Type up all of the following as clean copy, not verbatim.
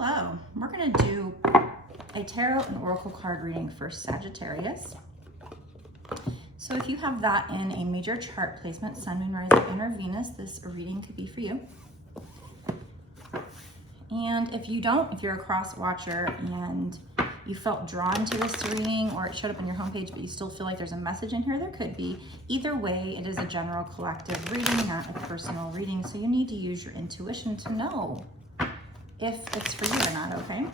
Hello, we're going to do a tarot and oracle card reading for Sagittarius. So if you have that in a major chart placement, Sun, Moon, Rising, and Venus, this reading could be for you. And if you don't, if you're a cross watcher and you felt drawn to this reading, or it showed up on your homepage but you still feel like there's a message in here, there could be. Either way, it is a general collective reading, not a personal reading, so you need to use your intuition to know if it's for you or not, okay?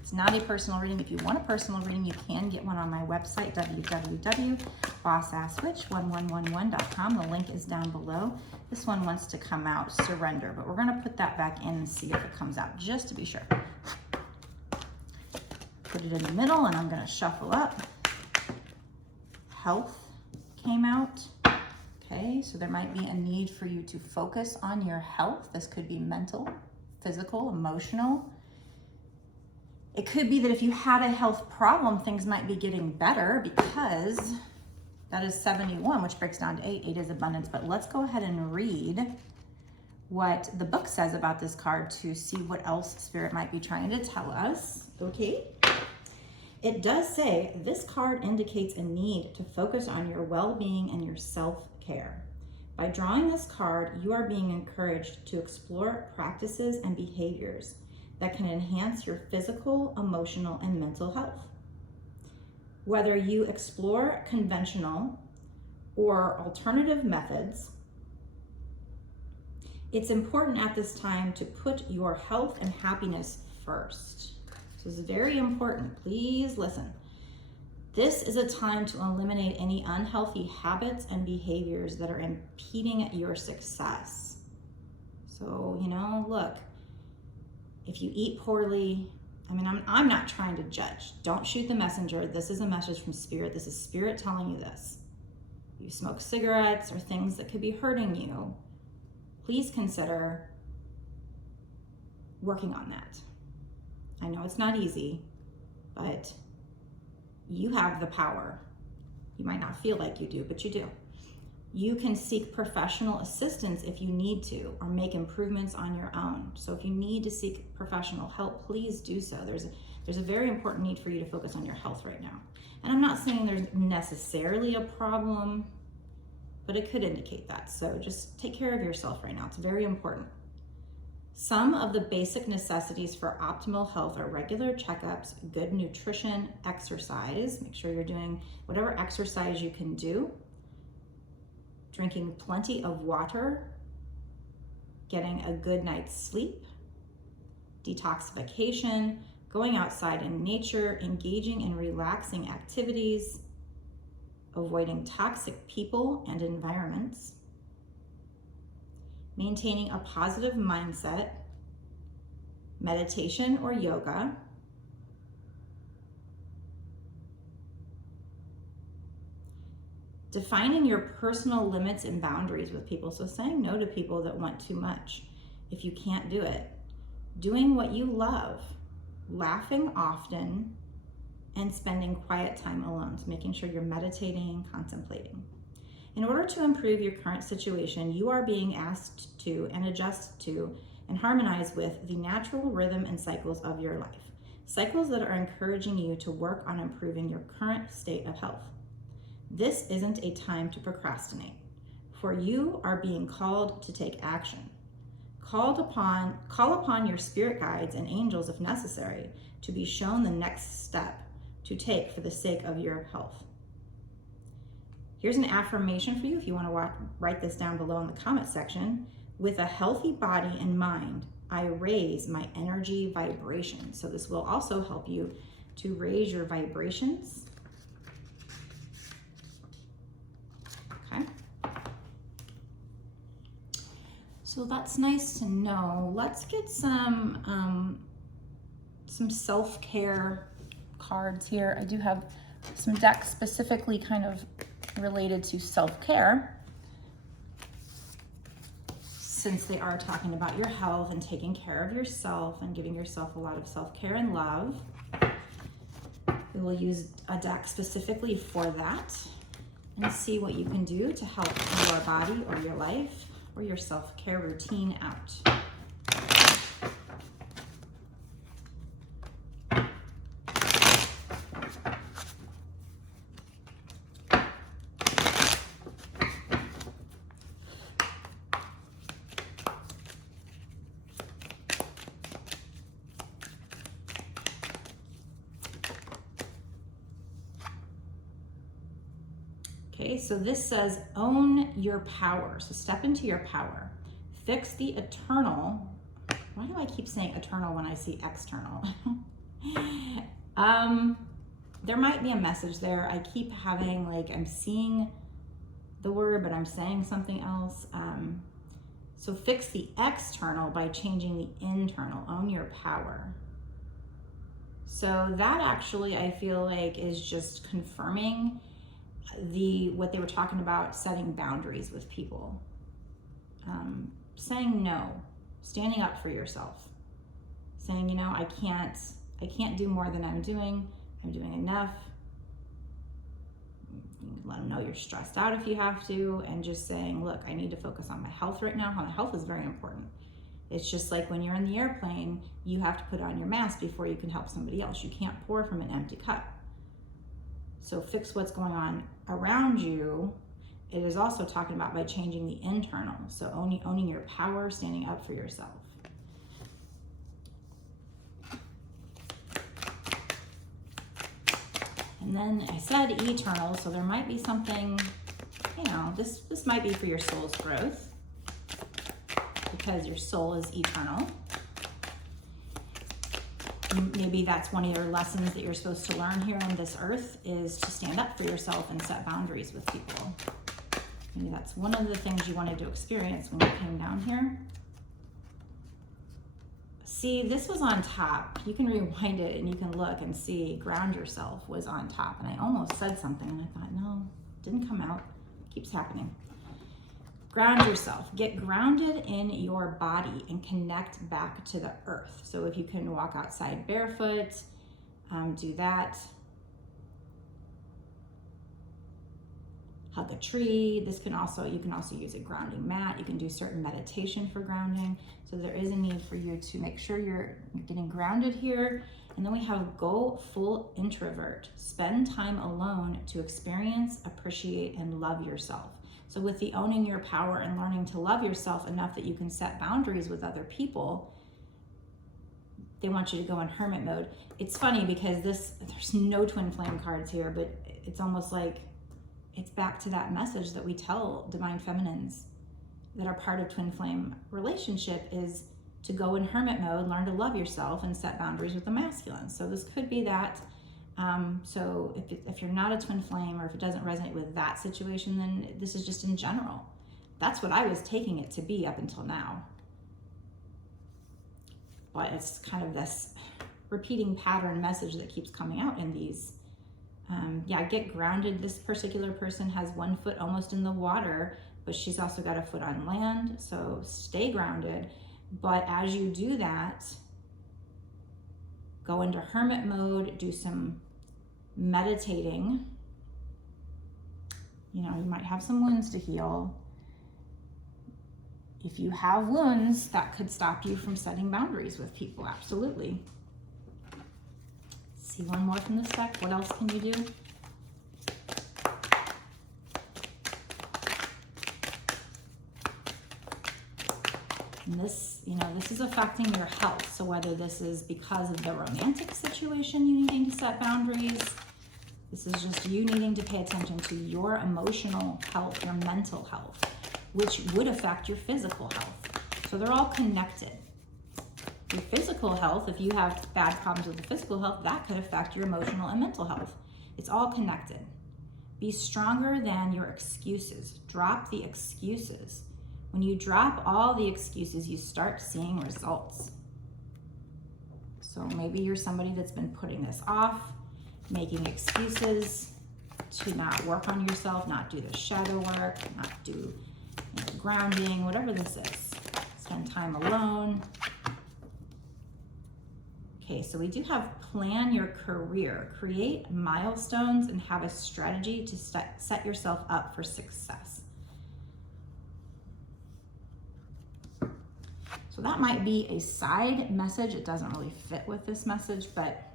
It's not a personal reading. If you want a personal reading, you can get one on my website, www.bossasswitch1111.com. The link is down below. This one wants to come out, surrender, but we're gonna put that back in and see if it comes out, just to be sure. Put it in the middle and I'm gonna shuffle up. Health came out. Okay, so there might be a need for you to focus on your health. This could be mental, physical, emotional. It could be that if you had a health problem, things might be getting better, because that is 71, which breaks down to 8. 8 is abundance. But let's go ahead and read what the book says about this card to see what else Spirit might be trying to tell us. Okay. It does say this card indicates a need to focus on your well-being and your self-care. By drawing this card, you are being encouraged to explore practices and behaviors that can enhance your physical, emotional, and mental health. Whether you explore conventional or alternative methods, it's important at this time to put your health and happiness first. This is very important. Please listen. This is a time to eliminate any unhealthy habits and behaviors that are impeding your success. So, look, if you eat poorly, I'm not trying to judge. Don't shoot the messenger. This is a message from Spirit. This is Spirit telling you this. You smoke cigarettes or things that could be hurting you, please consider working on that. I know it's not easy, but you have the power. You might not feel like you do, but you do. You can seek professional assistance if you need to, or make improvements on your own. So if you need to seek professional help, please do so. There's a very important need for you to focus on your health right now. And I'm not saying there's necessarily a problem, but it could indicate that. So just take care of yourself right now. It's very important. Some of the basic necessities for optimal health are regular checkups, good nutrition, exercise. Make sure you're doing whatever exercise you can do. Drinking plenty of water, getting a good night's sleep, detoxification, going outside in nature, engaging in relaxing activities, avoiding toxic people and environments, maintaining a positive mindset, meditation or yoga, defining your personal limits and boundaries with people. So saying no to people that want too much if you can't do it. Doing what you love, laughing often, and spending quiet time alone. So making sure you're meditating, contemplating. In order to improve your current situation, you are being asked to and adjust to and harmonize with the natural rhythm and cycles of your life. Cycles that are encouraging you to work on improving your current state of health. This isn't a time to procrastinate, for you are being called to take action. Call upon your spirit guides and angels if necessary to be shown the next step to take for the sake of your health. Here's an affirmation for you if you want to write this down below in the comment section. With a healthy body and mind, I raise my energy vibration. So this will also help you to raise your vibrations. Okay. So that's nice to know. Let's get some self-care cards here. I do have some decks specifically kind of related to self-care, since they are talking about your health and taking care of yourself and giving yourself a lot of self-care and love. We will use a deck specifically for that and see what you can do to help your body or your life or your self-care routine out. Okay, so this says own your power. So step into your power. Fix the eternal. Why do I keep saying eternal when I see external? There might be a message there. I keep having, like, I'm seeing the word, but I'm saying something else. So fix the external by changing the internal. Own your power. So that actually, I feel like, is just confirming what they were talking about, setting boundaries with people. Saying no, standing up for yourself. Saying, you know, I can't do more than I'm doing enough. Let them know you're stressed out if you have to, and just saying, look, I need to focus on my health right now. My health is very important. It's just like when you're in the airplane, you have to put on your mask before you can help somebody else. You can't pour from an empty cup. So fix what's going on around you. It is also talking about by changing the internal. So owning your power, standing up for yourself. And then I said eternal, so there might be something, you know, this might be for your soul's growth, because your soul is eternal. Maybe that's one of your lessons that you're supposed to learn here on this earth, is to stand up for yourself and set boundaries with people. Maybe that's one of the things you wanted to experience when you came down here. See, this was on top. You can rewind it and you can look and see ground yourself was on top. And I almost said something and I thought, no, didn't come out. Keeps happening. Ground yourself. Get grounded in your body and connect back to the earth. So if you can walk outside barefoot, do that. Hug a tree. You can also use a grounding mat. You can do certain meditation for grounding. So there is a need for you to make sure you're getting grounded here. And then we have go full introvert. Spend time alone to experience, appreciate, and love yourself. So with the owning your power and learning to love yourself enough that you can set boundaries with other people, they want you to go in hermit mode. It's funny because there's no twin flame cards here, but it's almost like it's back to that message that we tell divine feminines that are part of twin flame relationship, is to go in hermit mode, learn to love yourself, and set boundaries with the masculine. So this could be that. So if you're not a twin flame, or if it doesn't resonate with that situation, then this is just in general. That's what I was taking it to be up until now. But it's kind of this repeating pattern message that keeps coming out in these. Get grounded. This particular person has one foot almost in the water, but she's also got a foot on land. So stay grounded. But as you do that, go into hermit mode, do some meditating. You know, you might have some wounds to heal. If you have wounds, that could stop you from setting boundaries with people. Absolutely. See one more from this deck. What else can you do? And this is affecting your health. So whether this is because of the romantic situation, you needing to set boundaries, this is just you needing to pay attention to your emotional health, your mental health, which would affect your physical health. So they're all connected. Your physical health, if you have bad problems with the physical health, that could affect your emotional and mental health. It's all connected. Be stronger than your excuses. Drop the excuses. When you drop all the excuses, you start seeing results. So maybe you're somebody that's been putting this off, making excuses to not work on yourself, not do the shadow work, not do grounding, whatever this is. Spend time alone. Okay, so we do have plan your career, create milestones, and have a strategy to set yourself up for success. So that might be a side message. It doesn't really fit with this message, but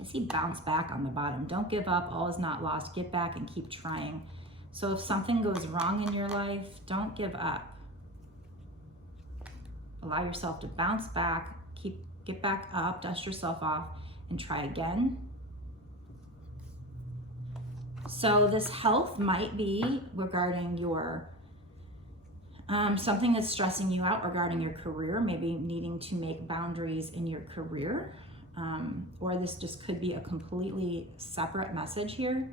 I see bounce back on the bottom. Don't give up, all is not lost. Get back and keep trying. So if something goes wrong in your life, don't give up. Allow yourself to bounce back, get back up, dust yourself off, and try again. So this health might be regarding your, something that's stressing you out regarding your career, maybe needing to make boundaries in your career. Or this just could be a completely separate message here.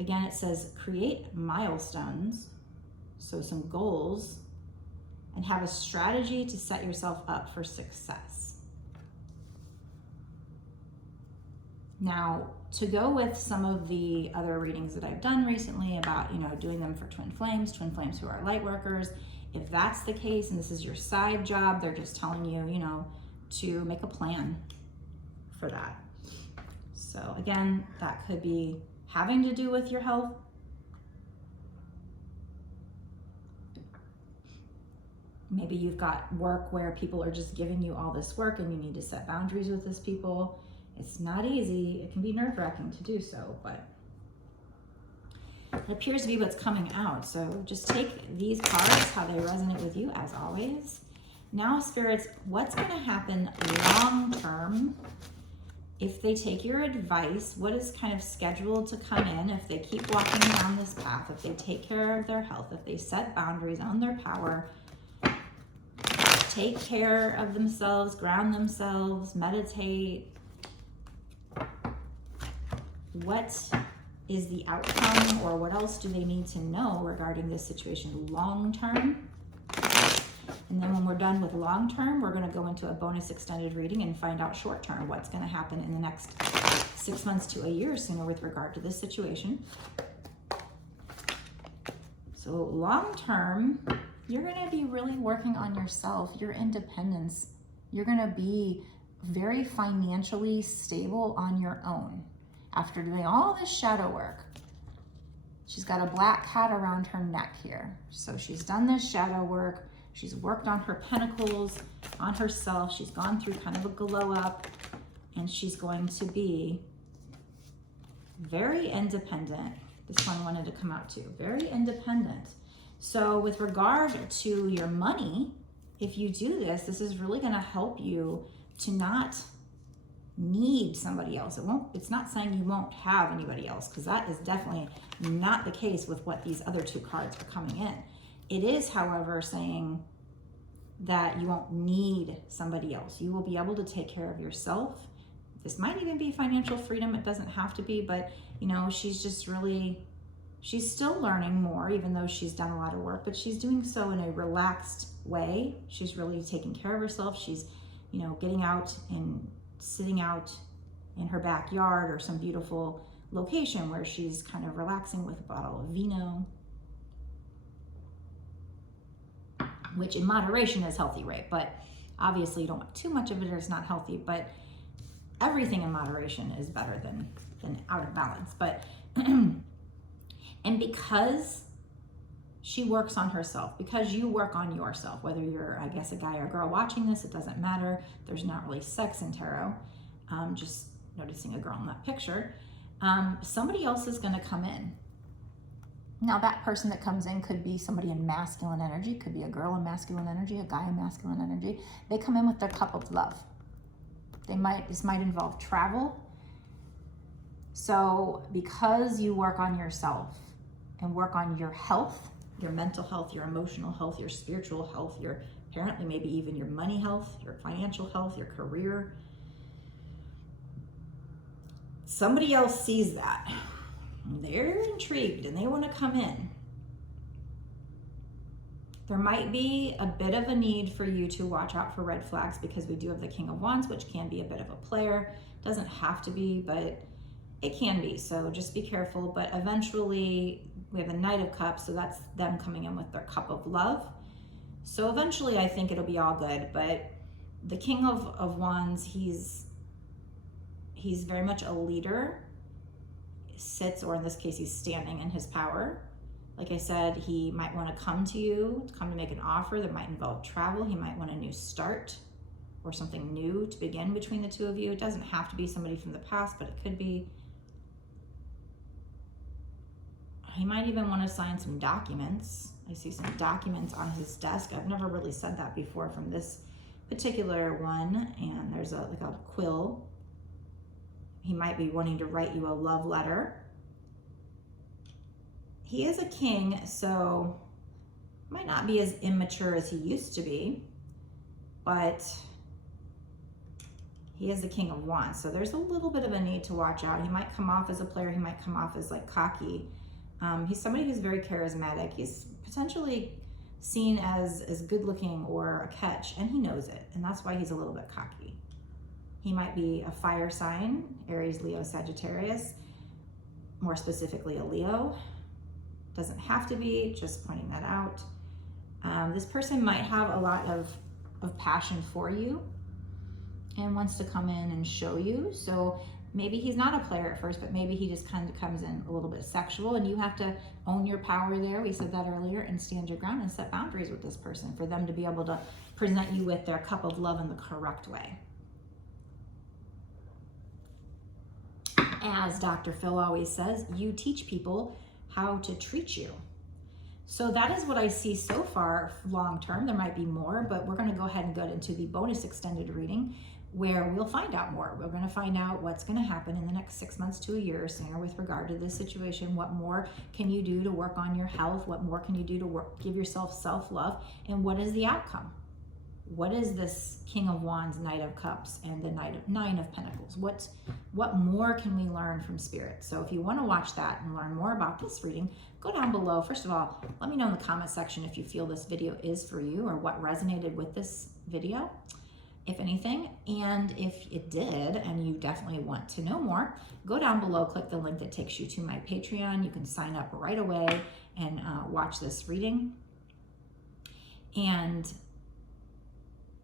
Again, it says create milestones, so some goals, and have a strategy to set yourself up for success. Now, to go with some of the other readings that I've done recently about, doing them for twin flames who are light workers, if that's the case and this is your side job, they're just telling you, to make a plan for that. So again, that could be having to do with your health. Maybe you've got work where people are just giving you all this work and you need to set boundaries with these people. It's not easy. It can be nerve-wracking to do so, but it appears to be what's coming out. So just take these cards, how they resonate with you, as always. Now, spirits, what's going to happen long-term if they take your advice? What is kind of scheduled to come in if they keep walking down this path, if they take care of their health, if they set boundaries, own their power, take care of themselves, ground themselves, meditate? What is the outcome, or what else do they need to know regarding this situation long term? And then when we're done with long term, we're going to go into a bonus extended reading and find out short term what's going to happen in the next 6 months to a year sooner with regard to this situation. So long term, you're going to be really working on yourself, your independence. You're going to be very financially stable on your own. After doing all this shadow work, she's got a black cat around her neck here. So she's done this shadow work. She's worked on her pentacles, on herself. She's gone through kind of a glow up, and she's going to be very independent. This one wanted to come out too. Very independent. So with regard to your money, if you do this, this is really going to help you to not need somebody else. It's not saying you won't have anybody else, because that is definitely not the case with what these other two cards are coming in. It is, however, saying that you won't need somebody else. You will be able to take care of yourself. This might even be financial freedom. It doesn't have to be, but she's just really, she's still learning more, even though she's done a lot of work, but she's doing so in a relaxed way. She's really taking care of herself. She's, getting out and sitting out in her backyard or some beautiful location where she's kind of relaxing with a bottle of vino, which in moderation is healthy, right? But obviously you don't want too much of it or it's not healthy, but everything in moderation is better than out of balance. But and because she works on herself, because you work on yourself, whether you're, I guess, a guy or a girl watching this, it doesn't matter. There's not really sex in tarot. Just noticing a girl in that picture. Somebody else is going to come in. Now, that person that comes in could be somebody in masculine energy, could be a girl in masculine energy, a guy in masculine energy. They come in with their cup of love. This might involve travel. So because you work on yourself and work on your health, your mental health, your emotional health, your spiritual health, your apparently maybe even your money health, your financial health, your career, somebody else sees that. They're intrigued and they want to come in. There might be a bit of a need for you to watch out for red flags, because we do have the King of Wands, which can be a bit of a player. Doesn't have to be, but it can be. So just be careful. But eventually we have a Knight of Cups, so that's them coming in with their cup of love. So eventually I think it'll be all good. But the King of Wands, he's very much a leader. Sits, or in this case, he's standing in his power. Like I said, he might want to come to you, to make an offer. That might involve travel. He might want a new start or something new to begin between the two of you. It doesn't have to be somebody from the past, but it could be. He might even want to sign some documents. I see some documents on his desk. I've never really said that before from this particular one. And there's like a quill. He might be wanting to write you a love letter. he is a king, so might not be as immature as he used to be, but he is the King of Wands. So there's a little bit of a need to watch out. He might come off as a player. He might come off as like cocky. He's somebody who's very charismatic. He's potentially seen as good looking or a catch, and he knows it. And that's why he's a little bit cocky. He might be a fire sign, Aries, Leo, Sagittarius, more specifically a Leo. Doesn't have to be, just pointing that out. This person might have a lot of passion for you and wants to come in and show you. So maybe he's not a player at first, but maybe he just kind of comes in a little bit sexual, and you have to own your power there. We said that earlier, and stand your ground and set boundaries with this person for them to be able to present you with their cup of love in the correct way. As Dr. Phil always says, you teach people how to treat you. So that is what I see so far long term. There might be more, but we're going to go ahead and go into the bonus extended reading where we'll find out more. We're going to find out what's going to happen in the next 6 months to a year or sooner with regard to this situation. What more can you do to work on your health? What more can you do to give yourself self-love? And what is the outcome? What is this King of Wands, Knight of Cups, and the Nine of Pentacles? What more can we learn from Spirit? So if you want to watch that and learn more about this reading, go down below. First of all, let me know in the comment section if you feel this video is for you or what resonated with this video, if anything. And if it did, and you definitely want to know more, go down below, click the link that takes you to my Patreon. You can sign up right away and watch this reading. And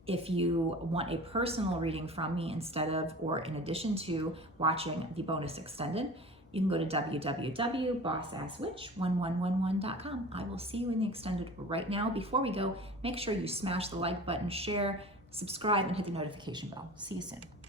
if you want a personal reading from me instead of, or in addition to watching the bonus extended, you can go to www.bossasswitch1111.com. I will see you in the extended right now. Before we go, make sure you smash the like button, share, subscribe, and hit the notification bell. See you soon.